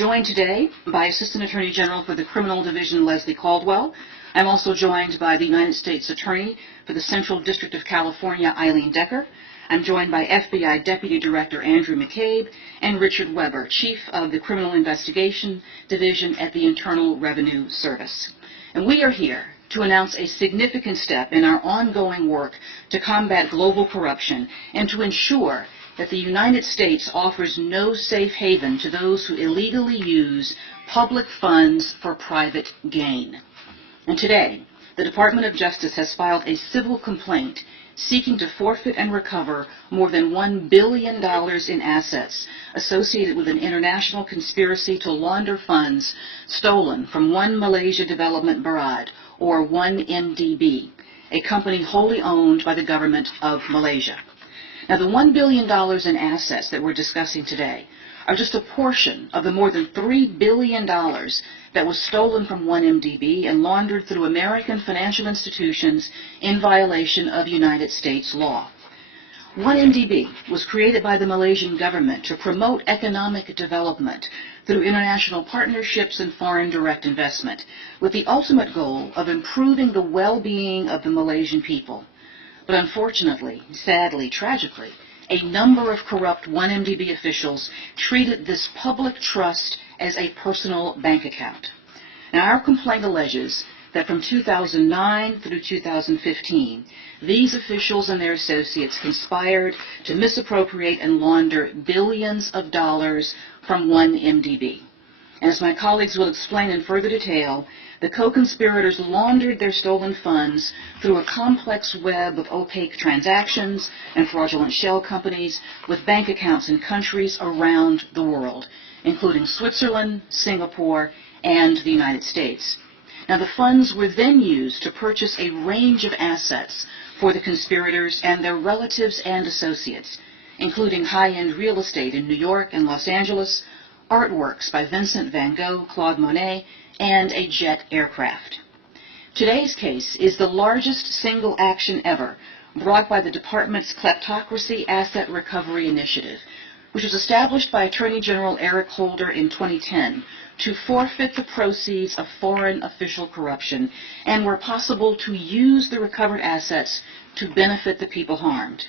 joined today by Assistant Attorney General for the Criminal Division, Leslie Caldwell. I'm also joined by the United States Attorney for the Central District of California, Eileen Decker. I'm joined by FBI Deputy Director Andrew McCabe and Richard Weber, Chief of the Criminal Investigation Division at the Internal Revenue Service. And we are here to announce a significant step in our ongoing work to combat global corruption and to ensure that the United States offers no safe haven to those who illegally use public funds for private gain. And today, the Department of Justice has filed a civil complaint seeking to forfeit and recover more than $1 billion in assets associated with an international conspiracy to launder funds stolen from One Malaysia Development Berhad, or 1MDB, a company wholly owned by the government of Malaysia. Now, the $1 billion in assets that we're discussing today are just a portion of the more than $3 billion that was stolen from 1MDB and laundered through American financial institutions in violation of United States law. 1MDB was created by the Malaysian government to promote economic development through international partnerships and foreign direct investment, with the ultimate goal of improving the well-being of the Malaysian people. But unfortunately, sadly, tragically, a number of corrupt 1MDB officials treated this public trust as a personal bank account. Now, our complaint alleges that from 2009 through 2015, these officials and their associates conspired to misappropriate and launder billions of dollars from 1MDB. And as my colleagues will explain in further detail, the co-conspirators laundered their stolen funds through a complex web of opaque transactions and fraudulent shell companies with bank accounts in countries around the world, including Switzerland, Singapore, and the United States. Now, the funds were then used to purchase a range of assets for the conspirators and their relatives and associates, including high-end real estate in New York and Los Angeles, artworks by Vincent van Gogh, Claude Monet, and a jet aircraft. Today's case is the largest single action ever brought by the Department's Kleptocracy Asset Recovery Initiative, which was established by Attorney General Eric Holder in 2010 to forfeit the proceeds of foreign official corruption and, where possible, to use the recovered assets to benefit the people harmed.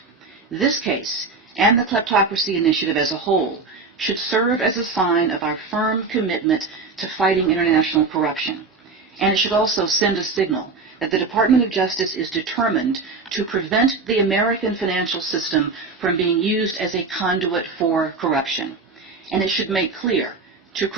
This case, and the Kleptocracy Initiative as a whole, should serve as a sign of our firm commitment to fighting international corruption. And it should also send a signal that the Department of Justice is determined to prevent the American financial system from being used as a conduit for corruption. And it should make clear